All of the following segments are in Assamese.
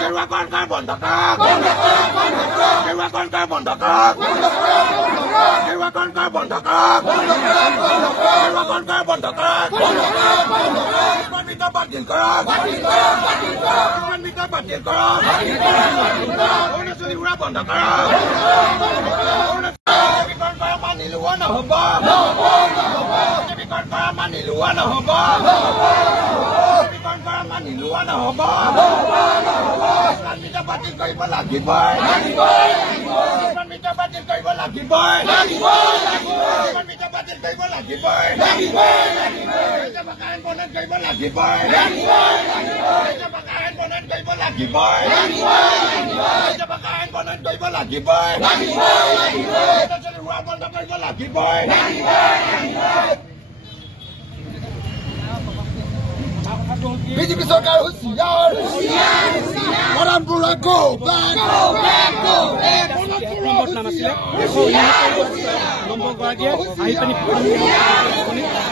Keluar kontra bondokan. Keluar kontra bondokan. Keluar kontra bondokan. Keluar kontra bondokan. Isman minta batin keras. Isman minta batin keras. Udah sudah udah bondokan. Jadi kontra mani luar nah hamba. Jadi kontra mani luar nah hamba. Jadi kontra mani luar nah hamba. Isman minta batin kau ibu lagi boy. Isman minta batin kau ibu lagi boy. Isman minta batin kau ibu lagi boy. Coba kalian bonan kau ibu lagi boy. Coba kalian bonan kau ibu lagi boy. Coba kalian bonan kau ibu lagi boy. Kita jadi ruang bonan kau ibu lagi boy. BJP सरकार होशियार orang pula go back নাম আছিলে নম্বৰ গৰাকীয়ে আহি পানি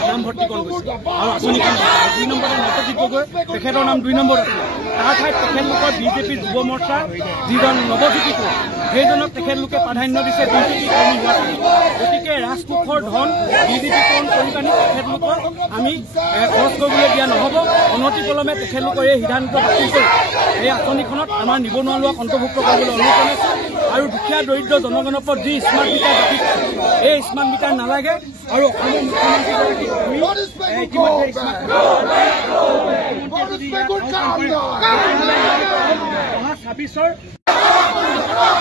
নাম ভৰ্তি কৰি গৈছে আৰু আঁচনিখন 2 নম্বৰৰ নাটক দিবগৈ তেখেতৰ নাম 2 নম্বৰ আছিল তাৰ ঠাইত তেখেতলোকৰ বিজেপি যুৱ মৰ্চা যিজন নৱজ্যোতি সেইজনক তেখেতলোকে প্ৰাধান্য দিছে বিজেপি কৰ্মী হোৱাৰ গতিকে ৰাজকোষৰ ধন বিজেপিকৰণ কৰি পানি তেখেতলোকক আমি খৰচ কৰিবলৈ দিয়া নহ'ব অনতিপলমে তেখেতলোকৰ এই সিদ্ধান্ত বাতিল কৰি এই আঁচনিখনত আমাৰ নিবনুৱা লোকক অন্তৰ্ভুক্ত কৰিবলৈ অনুৰোধ জনাইছো আৰু দুখীয়া দৰিদ্ৰ জনগণৰ ওপৰত যি স্মাৰ্ট মিটাৰ দাবী এই স্মাৰ্ট মিটাৰ নালাগে আৰু অসমৰ মুখ্যমন্ত্ৰী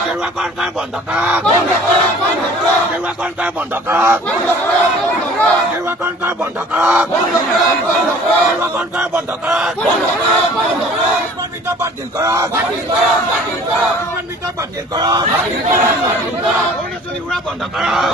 Keluar kontra bondokan. Keluar kontra bondokan. Keluar kontra bondokan. Keluar kontra bondokan. Isman minta batin keras. Isman minta batin keras. Udah sudah bondokan.